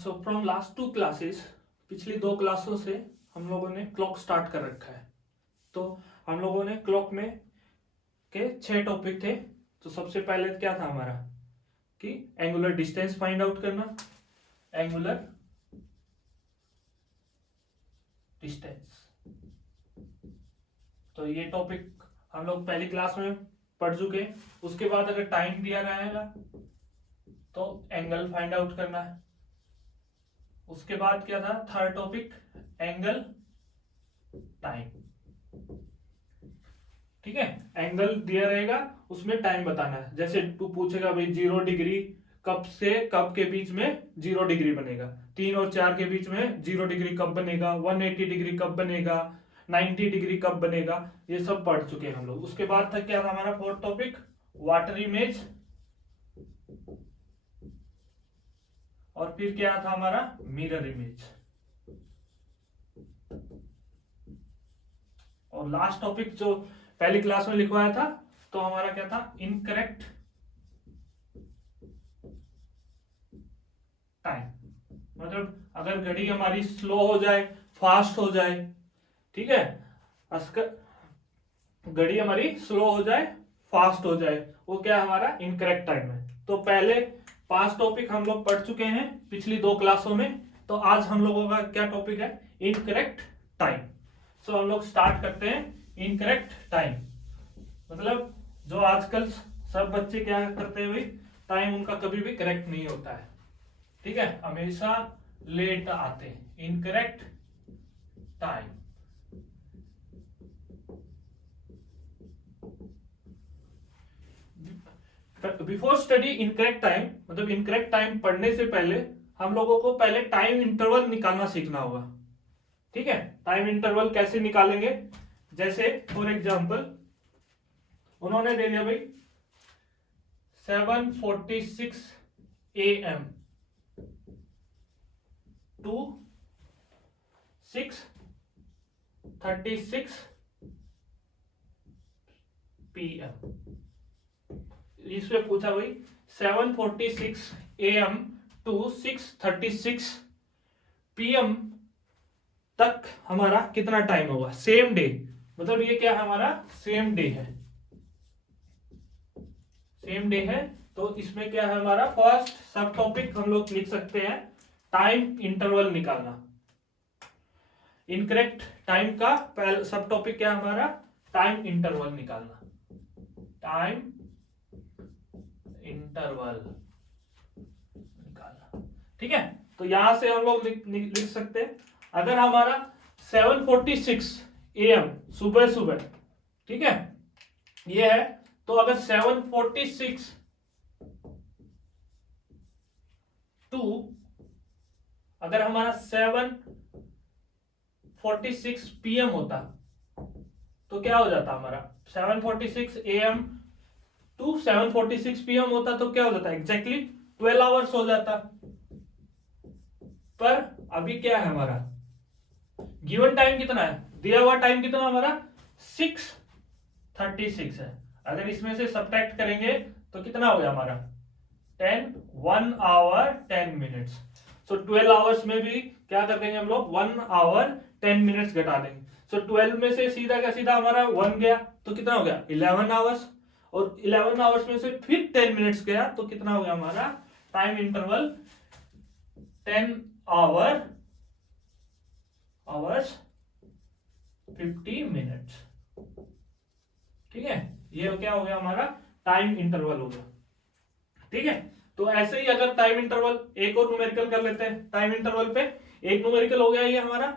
So from last 2 classes, पिछली 2 क्लासों से हम लोगों ने क्लॉक स्टार्ट कर रखा है। तो हम लोगों ने क्लॉक में के 6 टॉपिक थे। तो सबसे पहले क्या था हमारा कि एंगुलर डिस्टेंस फाइंड आउट करना, एंगुलर डिस्टेंस। तो ये टॉपिक हम लोग पहली क्लास में पढ़ चुके। उसके बाद अगर टाइम दिया रहेगा तो एंगल फाइंड आउट करना है। उसके बाद क्या था थर्ड टॉपिक, एंगल टाइम। ठीक है, एंगल दिया रहेगा उसमें टाइम बताना है। जैसे तू पूछेगा भाई 0 डिग्री कब से कब के बीच में 0 डिग्री बनेगा, 3 और 4 के बीच में 0 डिग्री कब बनेगा, 180 डिग्री कब बनेगा, 90 डिग्री कब बनेगा, ये सब पढ़ चुके हैं हम लोग। उसके बाद था क्या था हमारा फोर्थ टॉपिक, वाटर इमेज। और फिर क्या था हमारा मिरर इमेज। और लास्ट टॉपिक जो पहली क्लास में लिखवाया था तो हमारा क्या था, इनकरेक्ट टाइम। मतलब अगर घड़ी हमारी स्लो हो जाए, फास्ट हो जाए, ठीक है, घड़ी हमारी स्लो हो जाए, फास्ट हो जाए, वो क्या हमारा इनकरेक्ट टाइम है। तो पहले 5 टॉपिक हम लोग पढ़ चुके हैं पिछली 2 क्लासों में। तो आज हम लोगों का क्या टॉपिक है, इनकरेक्ट टाइम। सो हम लोग स्टार्ट करते हैं इनकरेक्ट टाइम। मतलब जो आजकल सब बच्चे क्या करते हैं भाई, टाइम उनका कभी भी करेक्ट नहीं होता है। ठीक है, हमेशा लेट आते हैं, incorrect time. Before study incorrect time, मतलब इनकरेक्ट टाइम पढ़ने से पहले हम लोगों को पहले टाइम इंटरवल निकालना सीखना होगा। ठीक है, टाइम इंटरवल कैसे निकालेंगे, जैसे फॉर एग्जांपल उन्होंने दे दिया भाई 7:46 AM टू 6:36 PM। इसमें पूछा भाई 7:46 AM टू 6:36 PM तक हमारा कितना टाइम होगा, सेम डे। मतलब ये क्या हमारा सेम डे है, सेम डे है। तो इसमें क्या है हमारा फर्स्ट सब टॉपिक हम लोग लिख सकते हैं, टाइम इंटरवल निकालना। इनकरेक्ट टाइम का पहला सब टॉपिक क्या हमारा, टाइम इंटरवल निकालना, टाइम इंटरवल निकालना। ठीक है, तो यहां से हम लोग लिख सकते हैं, अगर हमारा 7:46 AM सुबह सुबह, ठीक है, ये है, तो अगर 7:46 टू अगर हमारा 7:46 PM होता तो क्या हो जाता हमारा, 7:46 AM टू 7:46 PM होता तो क्या हो जाता, एग्जैक्टली 12 आवर्स हो जाता। पर अभी क्या है हमारा गिवन टाइम कितना है, दिया हुआ टाइम कितना हमारा 6:36 है। अगर इसमें से सब्ट्रैक्ट करेंगे तो कितना हो गया हमारा 1 आवर 10 मिनट्स। सो 12 आवर्स में भी क्या कर देंगे हम लोग, 1 आवर 10 मिनट्स घटा देंगे। सो 12 में से सीधा का सीधा हमारा 1 गया तो कितना हो गया 11 आवर्स, और 11 आवर्स में से फिर 10 मिनट्स गया तो कितना हो गया हमारा टाइम इंटरवल 10 आवर्स 50 मिनट्स। ठीक है, ये क्या हो गया हमारा टाइम इंटरवल हो गया। ठीक है, तो ऐसे ही अगर टाइम इंटरवल एक और न्यूमेरिकल कर लेते हैं, टाइम इंटरवल पे एक न्यूमेरिकल हो गया ये हमारा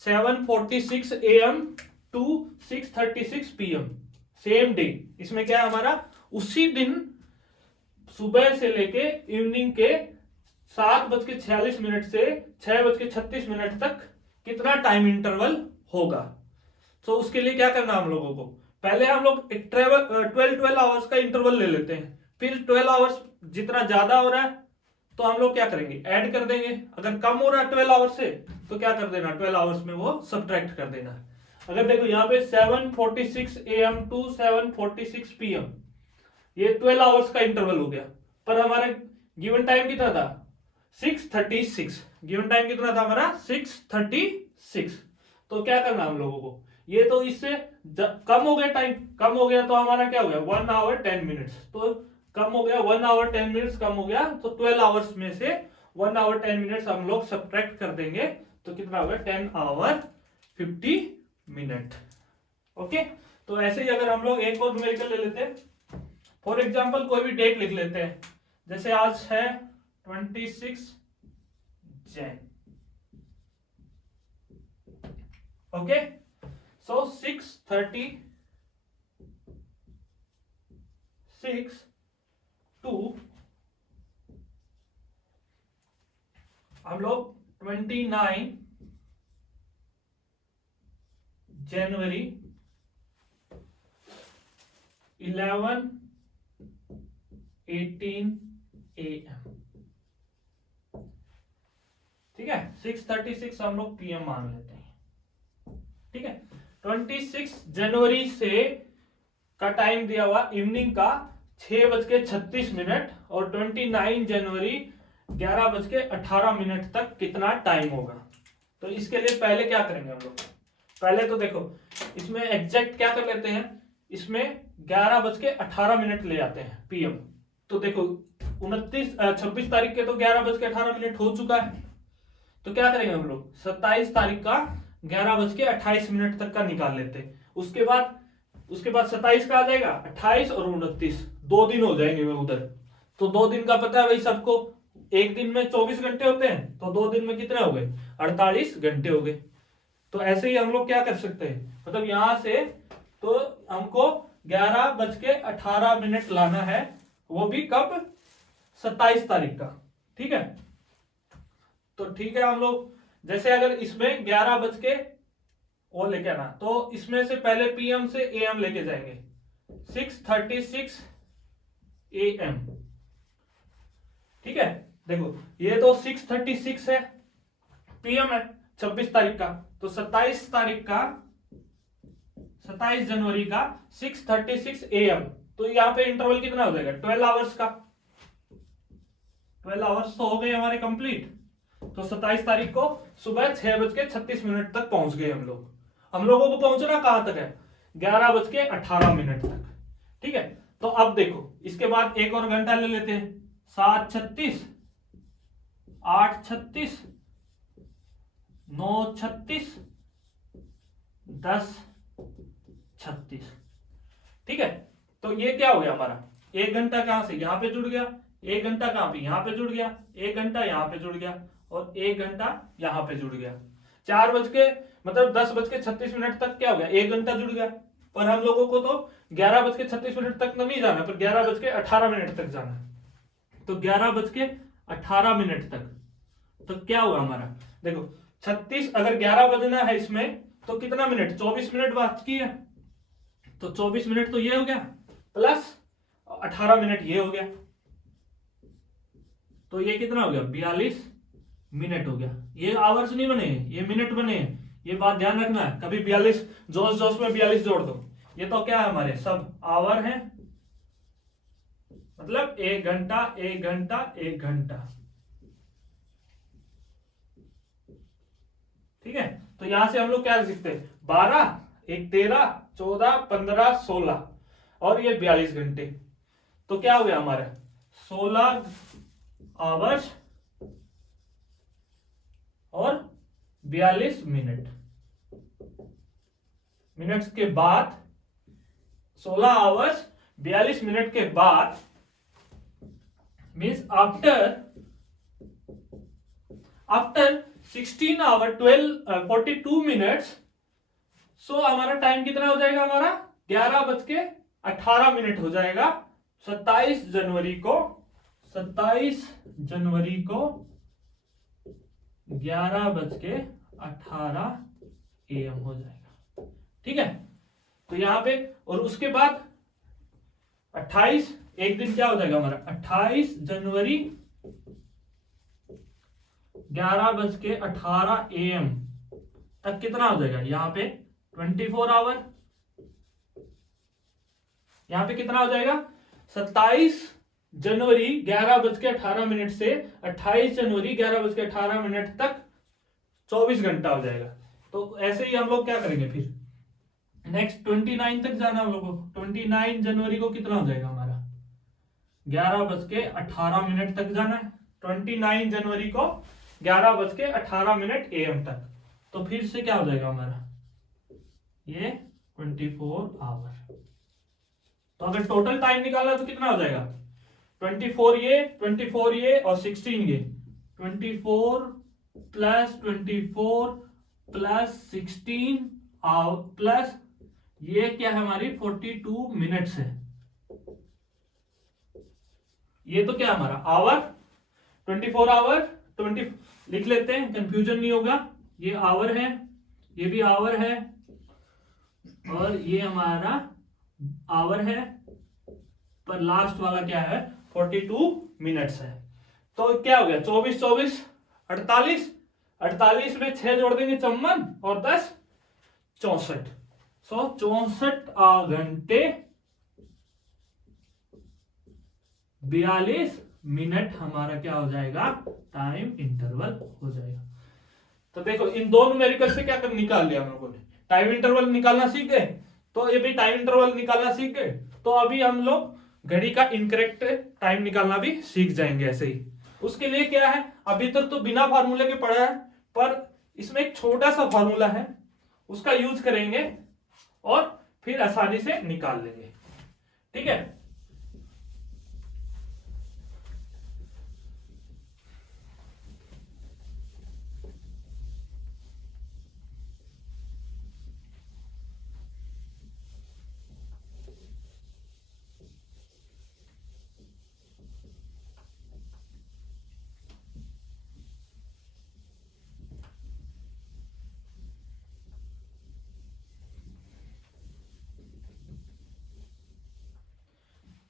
7:46 AM to 6:36 PM, same day. इसमें क्या है हमारा उसी दिन सुबह से लेके इवनिंग के 7:46 से 6:36 तक कितना टाइम इंटरवल होगा। तो उसके लिए क्या करना हम लोगों को, पहले हम लोग 12 आवर्स का इंटरवल ले लेते हैं, फिर 12 आवर्स जितना ज्यादा हो रहा है तो हम लोग क्या करेंगे ऐड कर देंगे, अगर कम हो रहा है 12 आवर्स से तो क्या कर देना 12 आवर्स में वो सब्ट्रैक्ट कर देना। अगर देखो यहाँ पे 7:46 AM टू 7:46 PM, ये 12 आवर्स का इंटरवल हो गया, पर हमारा गिवन टाइम कितना था 6:36, गिवन टाइम कितना था हमारा 6:36। तो क्या करना हम लोगों को, ये तो इससे कम हो गया, टाइम कम हो गया तो हमारा क्या हो गया 1 आवर 10 मिनट्स। तो कम हो गया 1 आवर 10 मिनट्स कम हो गया, तो 12 आवर्स में से 1 आवर 10 मिनट्स हम लोग सब्ट्रैक्ट कर देंगे, तो कितना होगा 10 आवर 50 मिनट। ओके, तो ऐसे ही अगर हम लोग एक और न्यूमेरिकल ले लेते हैं, फॉर एग्जाम्पल कोई भी डेट लिख लेते हैं, जैसे आज है 26 जैन। ओके, सो 6:36 टू हम लोग 29 जनवरी 11:18 AM। ठीक है, 6:36 हम लोग PM मान लेते हैं। ठीक है, 26 जनवरी से का टाइम दिया हुआ इवनिंग का 6:36 और 29 जनवरी 11:18 तक कितना टाइम होगा। तो इसके लिए पहले क्या करेंगे हम लोग, पहले तो देखो इसमें एग्जैक्ट क्या कर लेते हैं, इसमें 11:18 ले आते हैं PM। तो देखो 26 तारीख के तो 11:18 हो चुका है, तो क्या करेंगे हम लोग 27 तारीख का 11:28 तक का निकाल लेते हैं। उसके बाद 27 का आ जाएगा, 28 और 29 2 दिन हो जाएंगे वे उधर। तो 2 दिन का पता है भाई सबको, एक दिन में 24 घंटे होते हैं, तो 2 दिन में कितने हो गए 48 घंटे हो गए। तो ऐसे ही हम लोग क्या कर सकते हैं, मतलब यहां से तो हमको 11:18 लाना है, वो भी कब 27 तारीख का। ठीक है, तो ठीक है, हम लोग जैसे अगर इसमें 11 बज के वो लेके आना, तो इसमें से पहले PM से AM लेके जाएंगे, 6:36 AM। ठीक है, देखो ये तो 6:36 है, PM है 26 तारीख का, तो 27 तारीख का 27 जनवरी का 6:36 AM। तो यहाँ पे इंटरवल कितना हो जाएगा 12 आवर्स का, 12 आवर्स तो हो गए हमारे कंप्लीट। तो 27 तारीख को सुबह 6:36 तक पहुंच गए हम लोग। हम लोगों को पहुंचना कहां तक है 11:18 तक। ठीक है, तो अब देखो इसके बाद एक और घंटा ले लेते हैं, 7:36 8:36 9:36 10:36। ठीक है, तो ये क्या हो गया हमारा, एक घंटा कहां से यहां पे जुड़ गया, एक घंटा कहां पे यहां पे जुड़ गया, एक घंटा यहां पे जुड़ गया और एक घंटा यहां पे जुड़ गया। 4 बज के मतलब 10:36 तक क्या हो गया, एक घंटा जुड़ गया। पर हम लोगों को तो 11:36 तक तो नहीं जाना, पर 11:18 तक जाना है। तो 11:18 तक तो क्या हुआ हमारा, देखो 36 अगर 11 बजना है इसमें, तो कितना मिनट 24 मिनट बाकी है, तो 24 मिनट तो ये हो गया प्लस 18 मिनट ये हो गया, तो ये कितना हो गया 42 मिनट हो गया। ये आवर्स नहीं बने, ये मिनट बने, ये बात ध्यान रखना है, कभी 42 जोश में 42 जोड़ दो, ये तो क्या है हमारे सब आवर हैं, मतलब 1 घंटा 1 घंटा 1 घंटा। ठीक है, तो यहां से हम लोग क्या लिख सकते हैं 12 1 13 14 15 16 और ये 42 घंटे, तो क्या हो गया हमारा 16 आवर्स और 42 मिनट्स के बाद 16 आवर्स 42 मिनट के बाद मीन्स आफ्टर 16 आवर 42 मिनट्स। सो हमारा टाइम कितना हो जाएगा, हमारा 11:18 हो जाएगा 27 जनवरी को 11:18 AM हो जाएगा। ठीक है, तो यहां पे और उसके बाद 28 एक दिन क्या हो जाएगा हमारा 28 जनवरी 11:18 AM तक कितना हो जाएगा, यहां पे 24 आवर, यहां पे कितना हो जाएगा 27 जनवरी 11:18 से 28 जनवरी 11:18 तक 24 घंटा हो जाएगा। तो ऐसे ही हम लोग क्या करेंगे फिर नेक्स्ट 29 तक जाना हम लोग को। 29 जनवरी को कितना हो जाएगा हमारा 11:18 तक जाना है। 29 जनवरी को 11:18 AM तक। तो फिर से क्या हो जाएगा हमारा ये 24 आवर। तो अगर टोटल टाइम निकालना तो कितना हो जाएगा 24 ये और 16 ये 24 प्लस 16 प्लस ये क्या है हमारी 42 मिनट्स है। ये तो क्या हमारा आवर 24 आवर 20 लिख लेते हैं, कंफ्यूजन नहीं होगा। ये आवर है, ये भी आवर है और ये हमारा आवर है, पर लास्ट वाला क्या है 42 मिनट्स है। तो क्या हो गया 24 24 48 48 में 6 जोड़ देंगे 54 और 10 64। 64 घंटे 42 मिनट हमारा क्या हो जाएगा टाइम इंटरवल हो जाएगा। तो देखो इन दो न्यूमेरिकल से क्या कर निकाल लिया हम लोगों ने, टाइम इंटरवल निकालना सीख गए। तो ये भी टाइम इंटरवल निकालना सीख गए, तो अभी हम लोग घड़ी का इनकरेक्ट टाइम निकालना भी सीख जाएंगे ऐसे ही। उसके लिए क्या है अभी तक तो बिना फार्मूले के पढ़ा है, पर इसमें एक छोटा सा फार्मूला है उसका यूज करेंगे और फिर आसानी से निकाल लेंगे। ठीक है,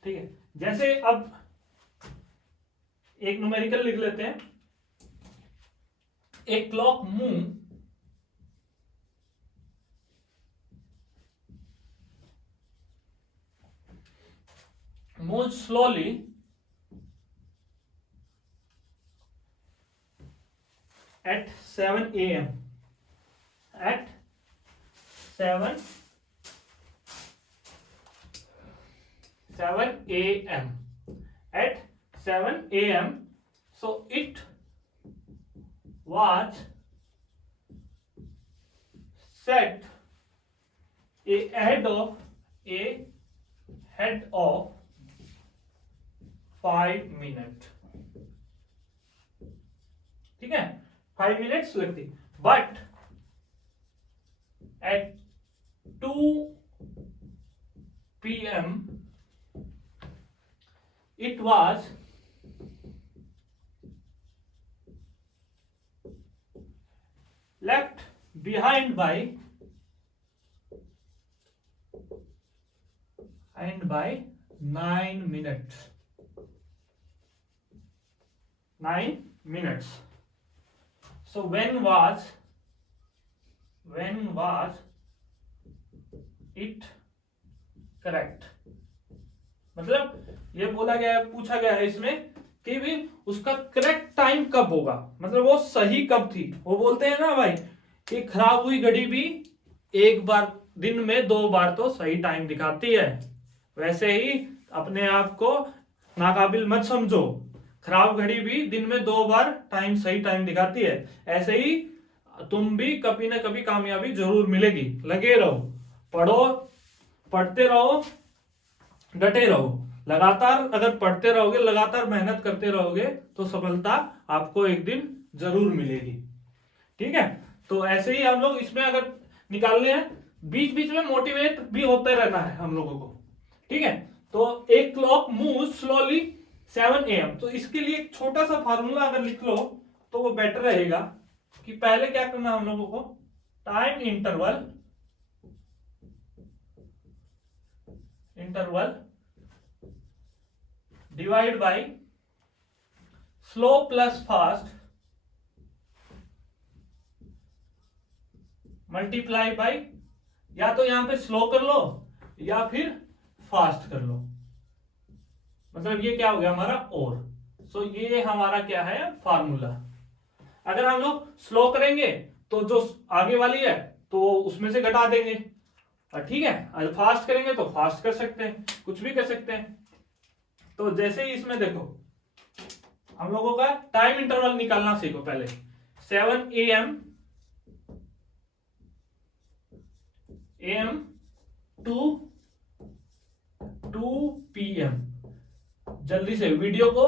ठीक है। जैसे अब एक न्यूमेरिकल लिख लेते हैं, a clock moves slowly at 7 AM at 7 AM at 7 AM. So it was set ahead of 5 minute. ठीक है 5 मिनट्स लगती, but at 2 PM it was left behind by 9 minutes। 9 minutes। So when was it correct? मतलब ये बोला गया है, पूछा गया है इसमें कि भी उसका करेक्ट टाइम कब होगा, मतलब वो सही कब थी। वो बोलते हैं ना भाई कि खराब हुई घड़ी भी एक बार दिन में 2 बार तो सही टाइम दिखाती है, वैसे ही अपने आप को नाकाबिल मत समझो। खराब घड़ी भी दिन में 2 बार सही टाइम दिखाती है। ऐसे ही तुम भी कभी ना कभी कामयाबी जरूर मिलेगी। लगे रहो, पढ़ते रहो, डटे रहो। लगातार अगर पढ़ते रहोगे, लगातार मेहनत करते रहोगे तो सफलता आपको एक दिन जरूर मिलेगी। ठीक है, तो ऐसे ही हम लोग इसमें अगर निकालने हैं, बीच बीच में मोटिवेट भी होते रहना है हम लोगों को। ठीक है, तो एक क्लॉक मूव स्लोली 7 AM। तो इसके लिए एक छोटा सा फार्मूला अगर लिख लो तो वो बेटर रहेगा कि पहले क्या करना हम लोगों को, time interval divide by slow plus fast multiply by, या तो यहां पे स्लो कर लो या फिर फास्ट कर लो। मतलब ये क्या हो गया हमारा और। सो ये हमारा क्या है फार्मूला। अगर हम लोग स्लो करेंगे तो जो आगे वाली है तो उसमें से घटा देंगे, ठीक है। अगर फास्ट करेंगे तो फास्ट कर सकते हैं, कुछ भी कर सकते हैं। तो जैसे ही इसमें देखो हम लोगों का टाइम इंटरवल निकालना सीखो पहले। 7 AM टू 2 PM। जल्दी से वीडियो को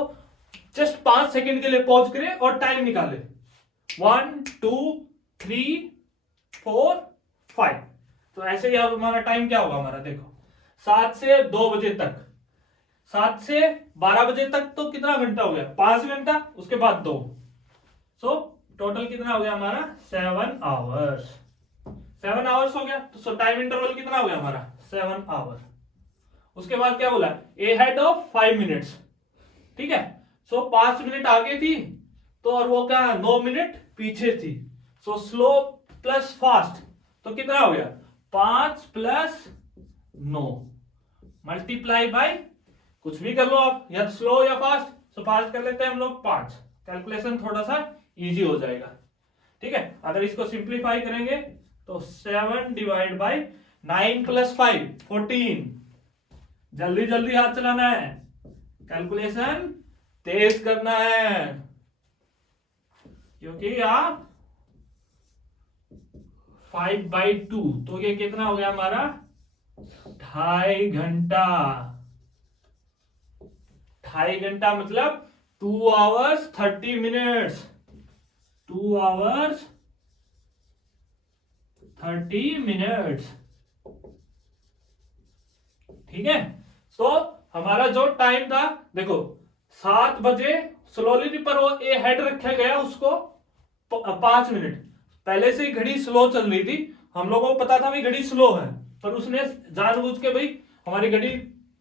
जस्ट 5 सेकंड के लिए पॉज करें और टाइम निकाले। 1 2 3 4 5। तो ऐसे ही अब हमारा टाइम क्या होगा हमारा, देखो 7 से 2 बजे तक, 7 से 12 बजे तक तो कितना घंटा हो गया, 5 घंटा, उसके बाद 2। सो टोटल कितना हो गया हमारा 7 आवर्स। 7 आवर्स हो गया। तो टाइम इंटरवल कितना हो गया हमारा 7 आवर। उसके बाद क्या बोला, ए हेड ऑफ 5 मिनट्स, ठीक है। सो 5 मिनट आगे थी तो और वो क्या 9 मिनट पीछे थी। सो स्लो प्लस फास्ट तो कितना हो गया 5 प्लस 9 मल्टीप्लाई बाय कुछ भी कर लो आप, या स्लो या फास्ट। सो फास्ट कर लेते हैं हम लोग 5। कैलकुलेशन थोड़ा सा इजी हो जाएगा, ठीक है। अगर इसको सिंप्लीफाई करेंगे तो 7 डिवाइड बाय 9 प्लस 5 14। जल्दी जल्दी हाथ चलाना है, कैलकुलेशन तेज करना है, क्योंकि आप 5/2 तो ये कितना हो गया हमारा 2.5 घंटा। 2.5 घंटा मतलब 2 आवर्स 30 मिनट्स। 2 आवर्स 30 मिनट्स, ठीक है। तो हमारा जो टाइम था देखो 7 बजे स्लोली पर वो ए हेड रखा गया उसको 5 मिनट पहले से ही घड़ी स्लो चल रही थी। हम लोगों को पता था भाई घड़ी स्लो है, पर उसने जानबूझ के भाई हमारी घड़ी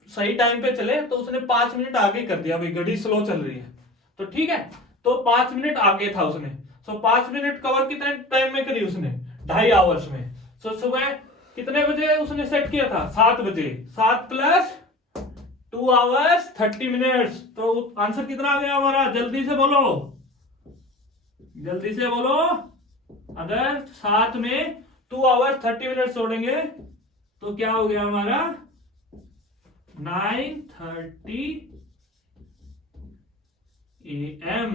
सही टाइम पे चले तो उसने 5 मिनट आगे कर दिया, भाई घड़ी स्लो चल रही है तो ठीक है। तो 5 मिनट आगे था उसने। सो 5 मिनट कवर कितने टाइम में करी उसने 2.5 आवर्स में। सो सुबह कितने बजे उसने सेट किया था 7 बजे। 7 प्लस 2 आवर्स 30 मिनट्स। तो आंसर कितना आ गया हमारा, जल्दी से बोलो, जल्दी से बोलो। अगर 7 में 2 आवर्स 30 मिनट जोड़ेंगे तो क्या हो गया हमारा 9:30 AM,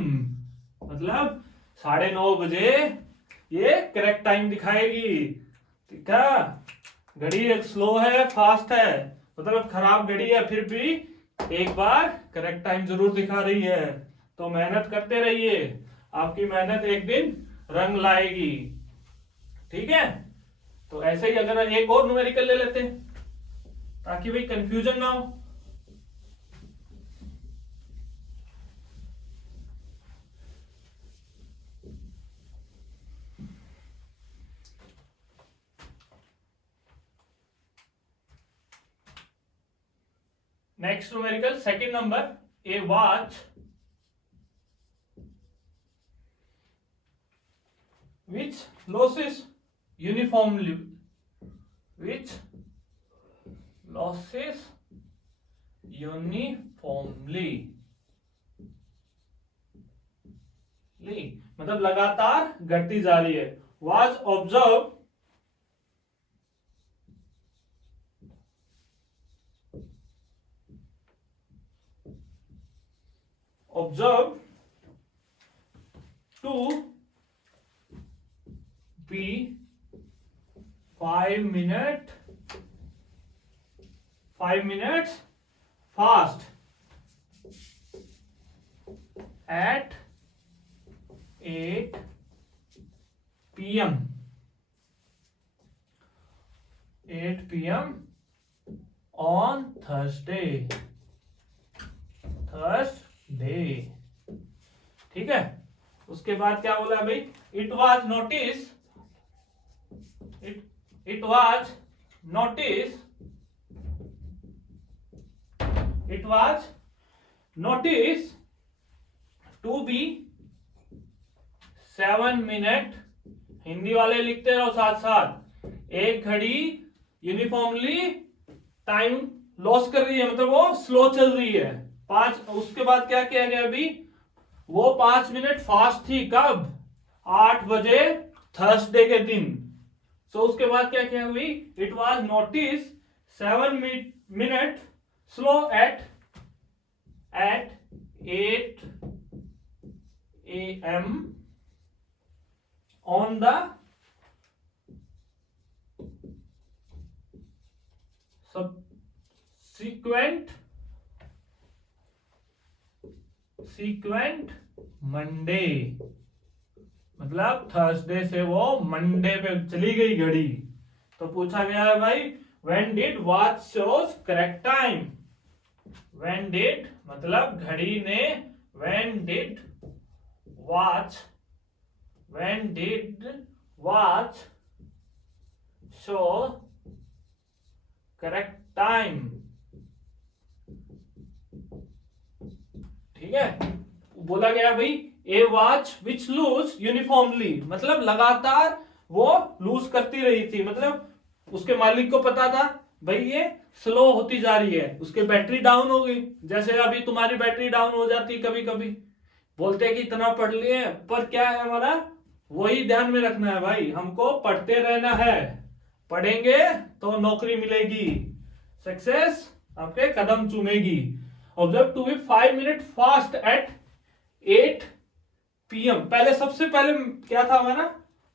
मतलब 9:30 बजे ये करेक्ट टाइम दिखाएगी, ठीक है। घड़ी स्लो है फास्ट है मतलब खराब घड़ी है, फिर भी एक बार करेक्ट टाइम जरूर दिखा रही है। तो मेहनत करते रहिए, आपकी मेहनत एक दिन रंग लाएगी, ठीक है। तो ऐसे ही अगर एक और न्यूमेरिकल ले लेते हैं ताकि भाई कंफ्यूजन ना हो। Next numerical second number, A watch which losses uniformly, which losses uniformly, मतलब लगातार घटती जा रही है। was observed to be 5 minutes fast at 8 PM 8 PM on Thursday, ठीक है। उसके बाद क्या बोला भाई, it was notice to be 7 minute, Hindi वाले लिखते रहो साथ साथ, एक घड़ी यूनिफॉर्मली टाइम लॉस कर रही है मतलब वो स्लो चल रही है, उसके बाद क्या किया गया अभी, वो 5 मिनट फास्ट थी कब, 8 बजे थर्सडे के दिन। सो उसके बाद क्या किया हुई, it was notice 7 minute slow eight 8 AM on the subsequent Monday, मतलब थर्सडे से वो मंडे पे चली गई घड़ी। तो पूछा गया है भाई, when did watch shows correct time. When did मतलब घड़ी ने, when did watch show correct time. ठीक है, बोला गया भाई ए वॉच विच लूज यूनिफॉर्मली, मतलब लगातार वो लूज करती रही थी, मतलब उसके मालिक को पता था भाई ये स्लो होती जा रही है, उसके बैटरी डाउन हो गई। जैसे अभी तुम्हारी बैटरी डाउन हो जाती कभी कभी, बोलते हैं कि इतना पढ़ लिए, पर क्या है हमारा, वही ध्यान में रखना है भाई, हमको पढ़ते रहना है, पढ़ेंगे तो नौकरी मिलेगी, सक्सेस आपके कदम चूमेगी। Observe to be 5 minute fast at 8 PM। पहले सबसे पहले क्या था हमारा,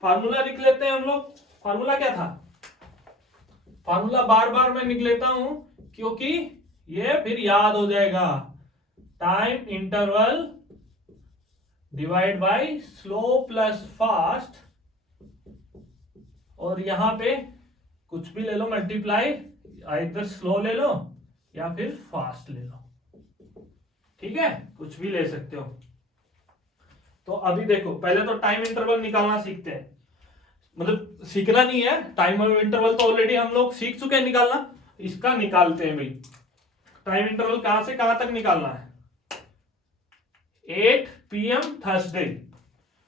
फार्मूला लिख लेते हैं हम लोग। फार्मूला क्या था, फार्मूला बार बार मैं लिख लेता हूं क्योंकि ये फिर याद हो जाएगा। Time interval divide by slow plus fast, और यहां पे कुछ भी ले लो मल्टीप्लाई, इधर स्लो ले लो या फिर फास्ट ले लो, ठीक है, कुछ भी ले सकते हो। तो अभी देखो, पहले तो टाइम इंटरवल निकालना सीखते हैं, मतलब सीखना नहीं है, टाइम इंटरवल तो ऑलरेडी हम लोग सीख चुके हैं निकालना, इसका निकालते हैं भाई। टाइम इंटरवल कहां से कहां तक निकालना है, 8 PM Thursday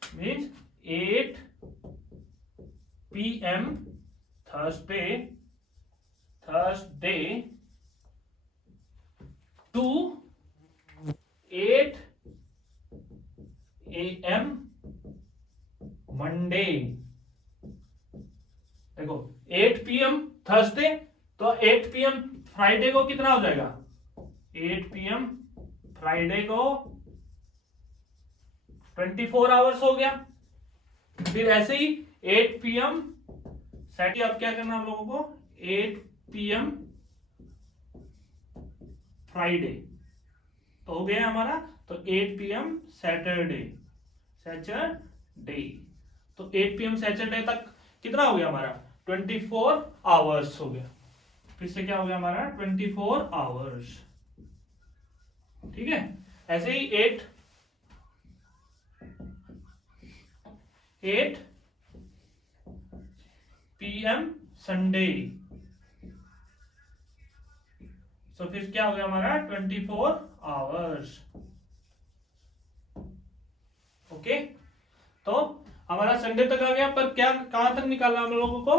means 8 PM Thursday to 8 AM Monday. देखो 8 PM थर्सडे, तो 8 PM फ्राइडे को कितना हो जाएगा, 8 PM फ्राइडे को 24 आवर्स हो गया। फिर ऐसे ही 8 PM सैटरडे, अब क्या करना हम लोगों को, 8 PM फ्राइडे तो हो गया हमारा, तो 8 PM सैटरडे, तो 8 PM सैटरडे तक कितना हो गया हमारा, 24 आवर्स हो गया। फिर से क्या हो गया हमारा, 24 आवर्स, ठीक है। ऐसे ही 8 PM संडे, तो फिर क्या हो गया हमारा, 24 आवर्स, ओके। तो हमारा संडे तक आ गया, पर क्या कहां तक निकालना हम लोगों को,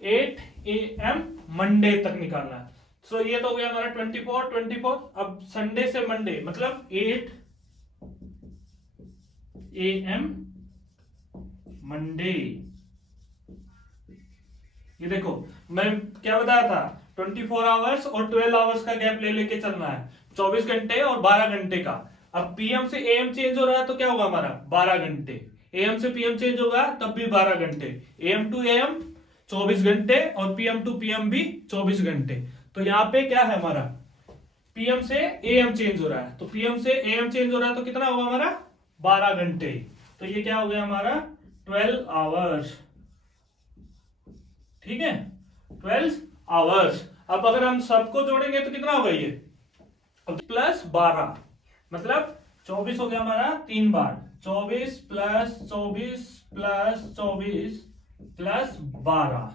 8 AM मंडे तक निकालना है। सो ये तो हो गया हमारा 24। अब संडे से मंडे मतलब 8 AM मंडे। ये देखो मैं क्या बताया था, 24 आवर्स और 12 आवर्स का गैप ले लेके चलना है, 24 घंटे और 12 घंटे का। अब PM से AM चेंज हो रहा है तो क्या होगा हमारा, 12 घंटे, AM से PM चेंज होगा तब भी 12 घंटे, AM टू AM 24 घंटे और PM टू PM भी 24 घंटे। तो यहाँ पे क्या है हमारा, PM से AM चेंज हो रहा है, तो PM से AM चेंज हो रहा है तो कितना होगा हमारा, 12 घंटे। तो ये क्या हो गया हमारा, 12 आवर्स, ठीक है, 12 आवर्स। अब अगर हम सबको जोड़ेंगे तो कितना होगा ये, प्लस 12 मतलब 24 हो गया हमारा 3 बार, 24 प्लस 24 प्लस 24 प्लस 12,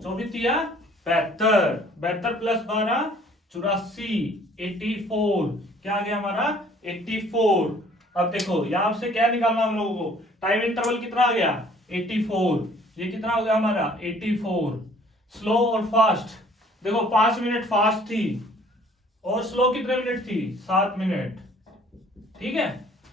24 या 72, 72 प्लस 12 84, 84, क्या आ गया हमारा 84। अब देखो यहां से क्या निकालना हम लोगों को, टाइम इंटरवल कितना आ गया 84, ये कितना हो गया हमारा 84। स्लो और फास्ट, देखो 5 मिनट फास्ट थी और स्लो कितने मिनट थी, 7 मिनट। ठीक है,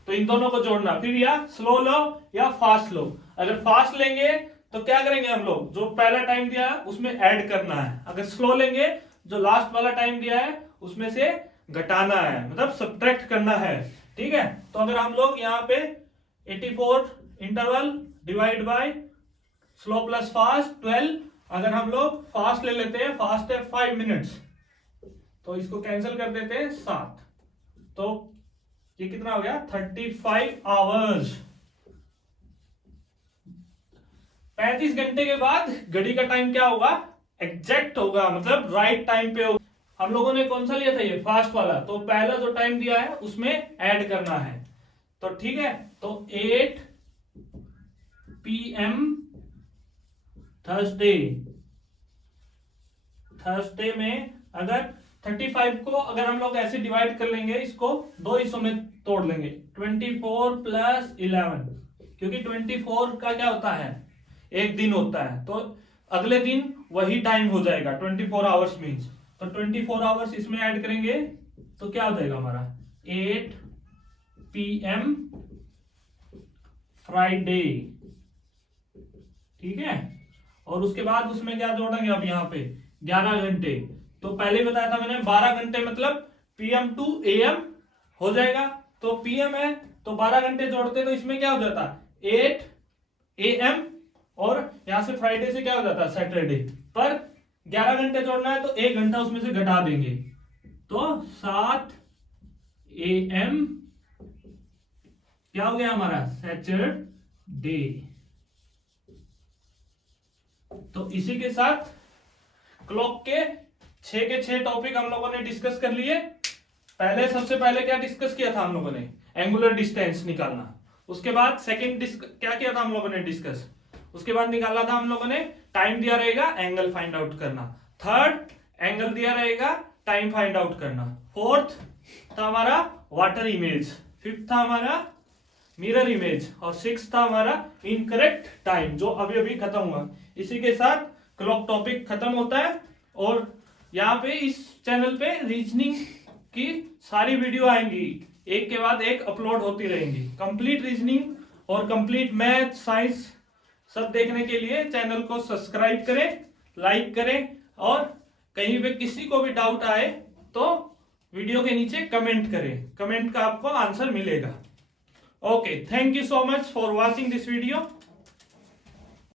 तो इन दोनों को जोड़ना, फिर या स्लो लो या फास्ट लो। अगर फास्ट लेंगे तो क्या करेंगे हम लोग, जो पहला टाइम दिया है उसमें ऐड करना है। अगर स्लो लेंगे, जो लास्ट वाला टाइम दिया है उसमें से घटाना है, मतलब सब्ट्रैक्ट करना है। ठीक है, तो अगर हम लोग यहाँ पे 84 interval divide by slow plus fast 12, अगर हम लोग फास्ट ले लेते हैं, फास्ट है 5 मिनट्स, तो इसको कैंसिल कर देते हैं 7, तो ये कितना हो गया, 35 आवर्स। 35 घंटे के बाद घड़ी का टाइम क्या होगा, एग्जैक्ट होगा, मतलब राइट टाइम पे होगा। हम लोगों ने कौन सा लिया था, ये फास्ट वाला, तो पहला जो टाइम दिया है उसमें ऐड करना है। तो ठीक है, तो 8 PM थर्सडे में अगर 35 को अगर हम लोग ऐसे डिवाइड कर लेंगे, इसको दो हिस्सों में तोड़ लेंगे, 24 + 11, क्योंकि 24 का क्या होता है, एक दिन होता है, तो अगले दिन वही टाइम हो जाएगा, 24 आवर्स मीन्स। तो 24 आवर्स इसमें ऐड करेंगे तो क्या हो जाएगा हमारा, 8 PM फ्राइडे। ठीक है, और उसके बाद उसमें क्या जोड़ेंगे, अब यहाँ पे 11 घंटे, तो पहले ही बताया था मैंने 12 घंटे मतलब PM to AM हो जाएगा। तो PM है तो 12 घंटे जोड़ते तो इसमें क्या हो जाता, 8 AM, और यहां से फ्राइडे से क्या हो जाता, सैटरडे। पर 11 घंटे जोड़ना है तो 1 घंटा उसमें से घटा देंगे, तो 7 AM क्या हो गया हमारा, सैटरडे। तो इसी के साथ क्लॉक के 6 टॉपिक हम लोगों ने डिस्कस कर लिए। पहले सबसे पहले क्या डिस्कस किया था हम लोगों ने, एंगुलर डिस्टेंस निकालना। उसके बाद सेकंड क्या किया था हम लोगों ने डिस्कस, उसके बाद निकाला था हम लोगों ने, टाइम दिया रहेगा एंगल फाइंड आउट करना। थर्ड, एंगल दिया रहेगा टाइम फाइंड आउट करना। फोर्थ था हमारा वाटर इमेज। फिफ्थ था हमारा मिरर इमेज, और सिक्स था हमारा इनकरेक्ट टाइम, जो अभी अभी खत्म हुआ। इसी के साथ क्लॉक टॉपिक खत्म होता है, और यहाँ पे इस चैनल पे रीजनिंग की सारी वीडियो आएंगी, एक के बाद एक अपलोड होती रहेंगी। कंप्लीट रीजनिंग और कंप्लीट मैथ साइंस सब देखने के लिए चैनल को सब्सक्राइब करें, लाइक करें, और कहीं पे किसी को भी डाउट आए तो वीडियो के नीचे कमेंट करें, कमेंट का आपको आंसर मिलेगा। Okay, thank you so much for watching this video.